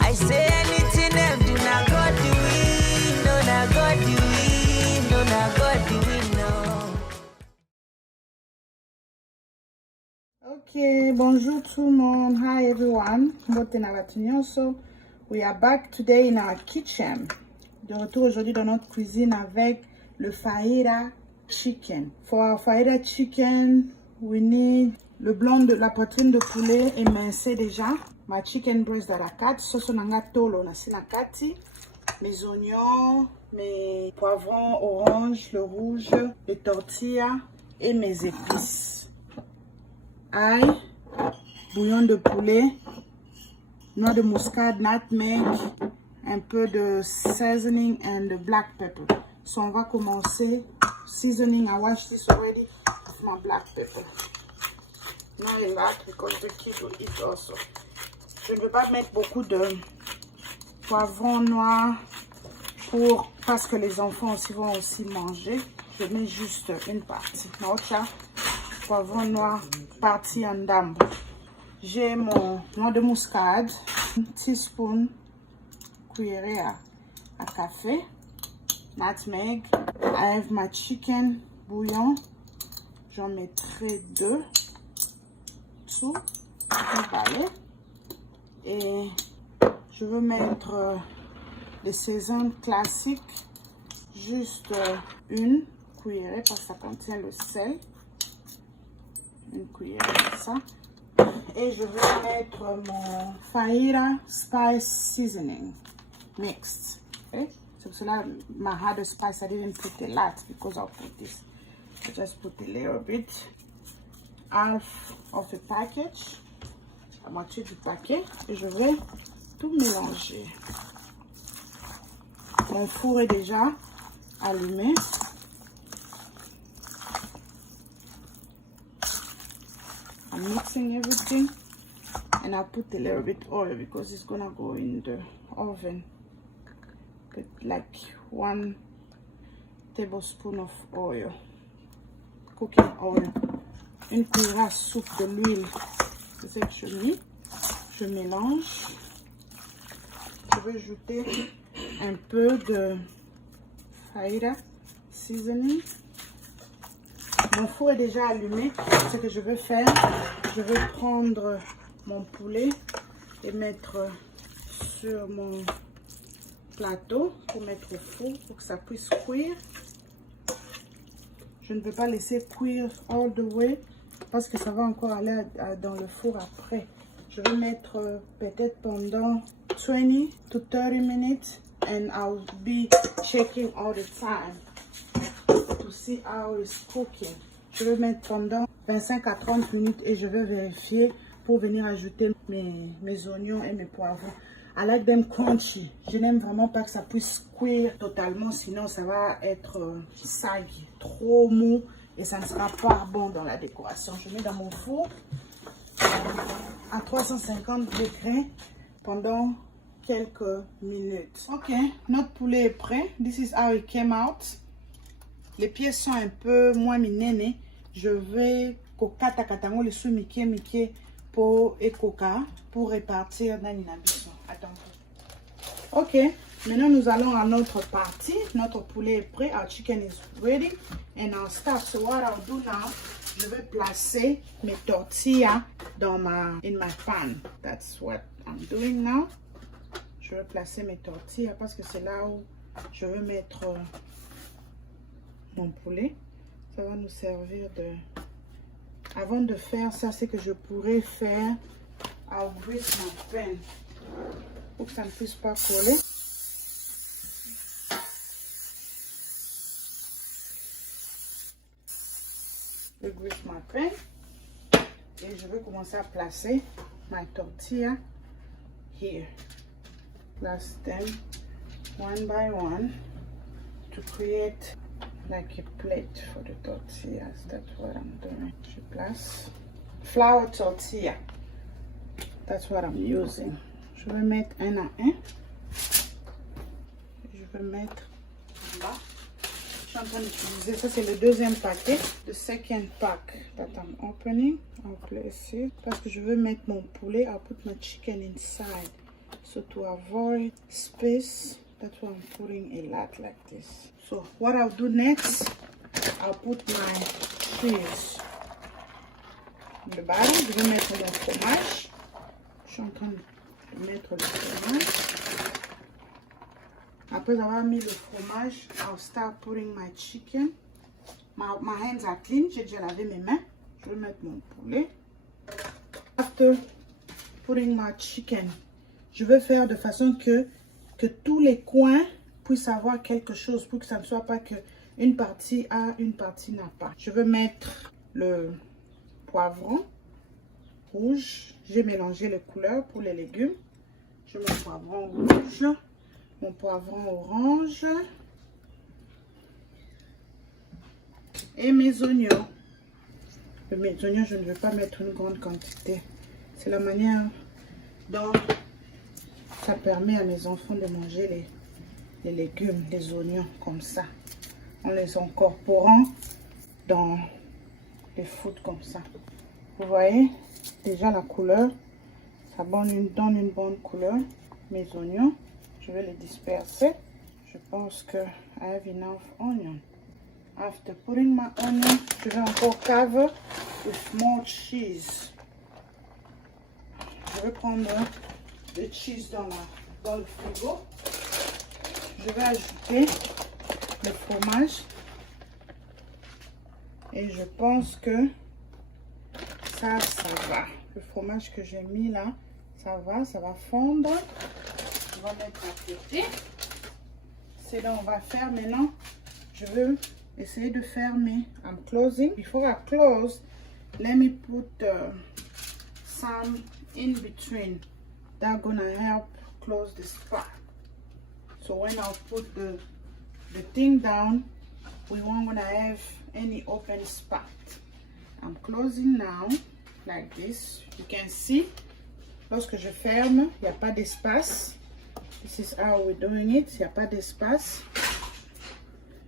I say anything them do not go do it, no not go do it, no not go do it, no. Okay, bonjour tout le monde. Hi everyone. So we are back today in our kitchen. De retour aujourd'hui dans notre cuisine avec le fajita chicken. For our fajita chicken, we need le blanc de la poitrine de poulet émincé déjà. My chicken breast à la 4, sauce nanga tolo na sinakati, mes oignons, mes poivrons orange, le rouge, les tortillas et mes épices. Ail, bouillon de poulet, noix de muscade, nutmeg, un peu de seasoning and the black pepper. So on va commencer seasoning. I washed this already with my black pepper. Not a lot because the kids will eat also. Je ne vais pas mettre beaucoup de poivrons noirs parce que les enfants aussi vont aussi manger. Je mets juste une partie. Nocha, poivron noir, partie en dame. J'ai mon noix de muscade, un teaspoon, cuillère à café, nutmeg. I have my chicken bouillon. J'en mettrai 2. Tout. Balai. Et je veux mettre les saisons classiques, juste une cuillère parce que ça contient le sel. Une cuillère comme ça. Et je vais mettre mon fajita spice seasoning mixed. Okay? So cela, my hard spice, I didn't put a lot because I'll put this. I just put a little bit. Half of a package. La moitié du paquet et je vais tout mélanger. Mon four est déjà allumé. I'm mixing everything and I put a little bit oil because it's gonna go in the oven. Put like 1 tablespoon of oil, cooking oil. Une cuillère à soupe de l'huile. C'est ce que je mets. Je mélange. Je vais ajouter un peu de fajita seasoning. Mon four est déjà allumé. Ce que je vais faire, je vais prendre mon poulet et mettre sur mon plateau pour mettre au four pour que ça puisse cuire. Je ne vais pas laisser cuire all the way parce que ça va encore aller dans le four après. Je vais mettre peut-être pendant 20 to 30 minutes and I'll be checking all the time to see how it's cooking. Je vais mettre pendant 25 à 30 minutes et je vais vérifier pour venir ajouter mes oignons et mes poivrons. I like them crunchy. Je n'aime vraiment pas que ça puisse cuire totalement, sinon ça va être saggy, trop mou et ça ne sera pas bon dans la décoration. Je mets dans mon four à 350 degrés pendant quelques minutes. Ok, notre poulet est prêt. This is how it came out. Les pièces sont un peu moins minénées. Je vais kokata katango le sous mike pour coca pour répartir dans une ambition. Attends. Ok, maintenant nous allons à notre partie. Notre poulet est prêt. Our chicken is ready and I'll start. So what I'll do now, je vais placer mes tortillas in my pan. That's what I'm doing now. Je vais placer mes tortillas parce que c'est là où je vais mettre mon poulet. Ça va nous servir de... Avant de faire ça, c'est que je pourrais faire I'll grease my pan pour que ça ne puisse pas coller. Je grease my pan et je vais commencer à placer my tortilla here. Place them one by one to create like a plate for the tortillas. That's what I'm doing. Je place flour tortilla. That's what I'm using. Je vais mettre un à un. Je vais mettre là. Je suis en train d'utiliser, ça c'est le deuxième paquet. The second pack that I'm opening. I'll place it. Parce que je veux mettre mon poulet. I'll put my chicken inside. So to avoid space, that's why I'm putting a lot like this. So what I'll do next, I'll put my cheese. Le bas, je vais mettre mon fromage. Je suis en train de mettre le fromage. Après avoir mis le fromage, I'll start putting my chicken. My hands are clean. J'ai déjà lavé mes mains. Je vais mettre mon poulet. After putting my chicken, je vais faire de façon que tous les coins puissent avoir quelque chose pour que ça ne soit pas que une partie a, une partie n'a pas. Je vais mettre le poivron rouge. J'ai mélangé les couleurs pour les légumes. Je mets le poivron rouge, mon poivron orange et mes oignons. Mes oignons, je ne vais pas mettre une grande quantité. C'est la manière dont ça permet à mes enfants de manger les légumes, les oignons comme ça, en les incorporant dans les food comme ça. Vous voyez déjà la couleur, ça donne une bonne couleur. Mes oignons, je vais les disperser. Je pense que I have enough onion. After putting my onion, je vais encore cover with more cheese. Je vais prendre le cheese dans le frigo. Je vais ajouter le fromage. Et je pense que ça va. Le fromage que j'ai mis là, ça va fondre. On va mettre à côté. C'est là on va faire maintenant. Je veux essayer de fermer. I'm closing. Before I close, let me put some in between. That's gonna help close the spot. So when I put the thing down, we won't gonna have any open spot. I'm closing now like this. You can see. Lorsque je ferme, il n'y a pas d'espace. This is how we're doing it. Il n'y a pas d'espace.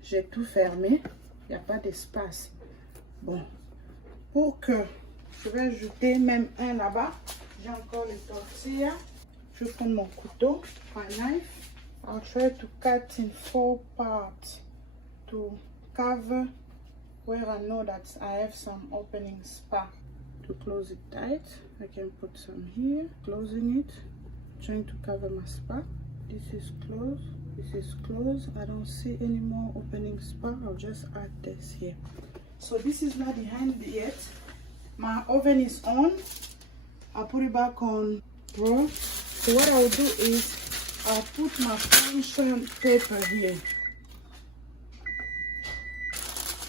J'ai tout fermé. Il n'y a pas d'espace. Bon. Pour que je vais ajouter même un là-bas. J'ai encore les tortillas. Je vais prendre mon couteau, my knife. I'll try to cut in 4 parts to cover where I know that I have some opening spot. To close it tight, I can put some here, closing it, trying to cover my spot. This is closed, this is closed. I don't see any more opening spot. I'll just add this here. So this is not behind yet. My oven is on. I'll put it back on raw. So what I'll do is I'll put my foundation paper here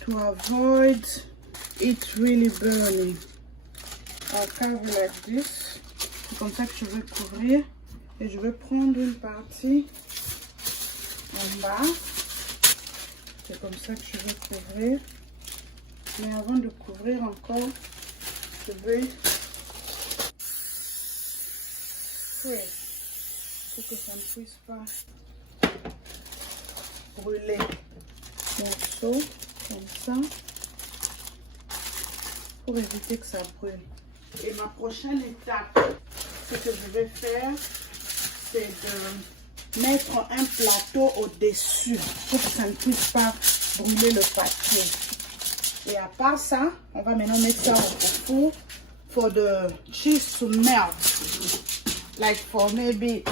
to avoid it really burning. I'll cover like this. C'est comme ça que je vais couvrir. Et je vais prendre une partie en bas. C'est comme ça que je vais couvrir. Mais avant de couvrir encore, je vais pour que ça ne puisse pas brûler. Morceau comme ça pour éviter que ça brûle. Et ma prochaine étape, ce que je vais faire, c'est de mettre un plateau au-dessus pour que ça ne puisse pas brûler le papier. Et à part ça, on va maintenant mettre ça au four for the cheese to melt. Like for maybe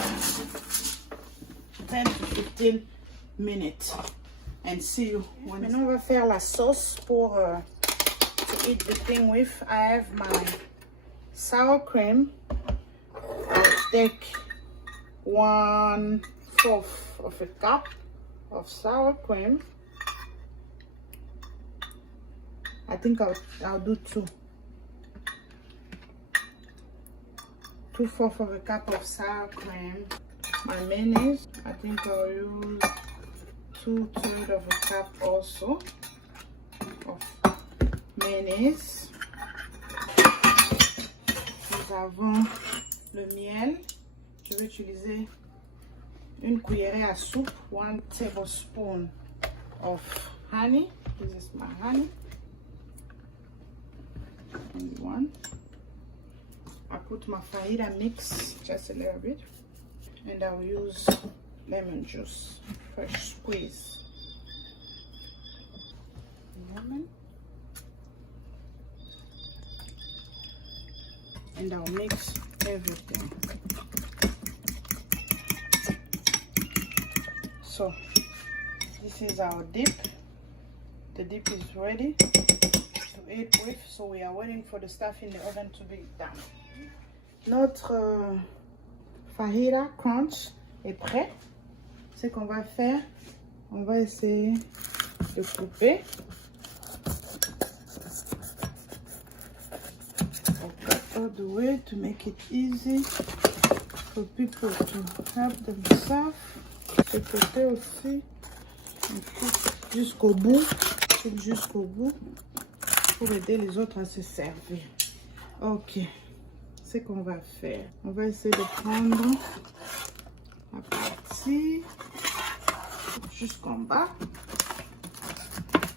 10 to 15 minutes. And see you. Maintenant, on va faire la sauce pour to eat the thing with. I have my sour cream. I'll take 1/4 of a cup of sour cream. I think I'll do 2/4 of a cup of sour cream. My mayonnaise, I think I'll use 2/3 of a cup also of mayonnaise. Nous avons le miel. Je vais utiliser une cuillerée à soupe, 1 tablespoon of honey. This is my honey. Only one. I put my fajita mix just a little bit. and I'll use lemon juice, fresh squeeze. Lemon. And I'll mix everything. So this is our dip. The dip is ready to eat with, so we are waiting for the stuff in the oven to be done. Notre fajita crunch est prêt. Ce qu'on va faire, on va essayer de couper. All the way to make it easy for people to help themselves. Ce côté aussi, on coupe jusqu'au bout, pour aider les autres à se servir. Ok, ce qu'on va faire, on va essayer de prendre la partie jusqu'en bas,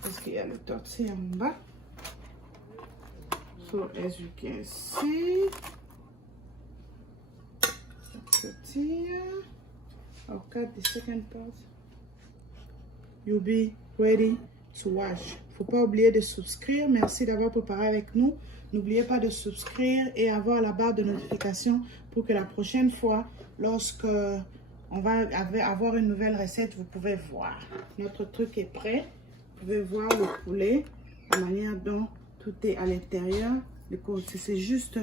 parce qu'il y a le tortilla en bas. So as you can see, tortilla. I'll cut the second part. You'll be ready to watch. Faut pas oublier de souscrire. Merci d'avoir préparé avec nous. N'oubliez pas de souscrire et avoir la barre de notification pour que la prochaine fois, lorsque on va avoir une nouvelle recette, vous pouvez voir. Notre truc est prêt. Vous pouvez voir le poulet, la manière dont tout est à l'intérieur. C'est juste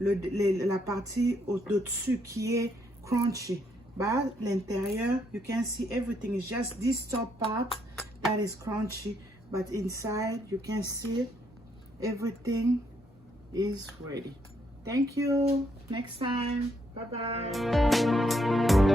la partie au-dessus qui est crunchy. But l'intérieur, you can see everything is just this top part that is crunchy. But inside, you can see everything is ready. Thank you. Next time. Bye-bye.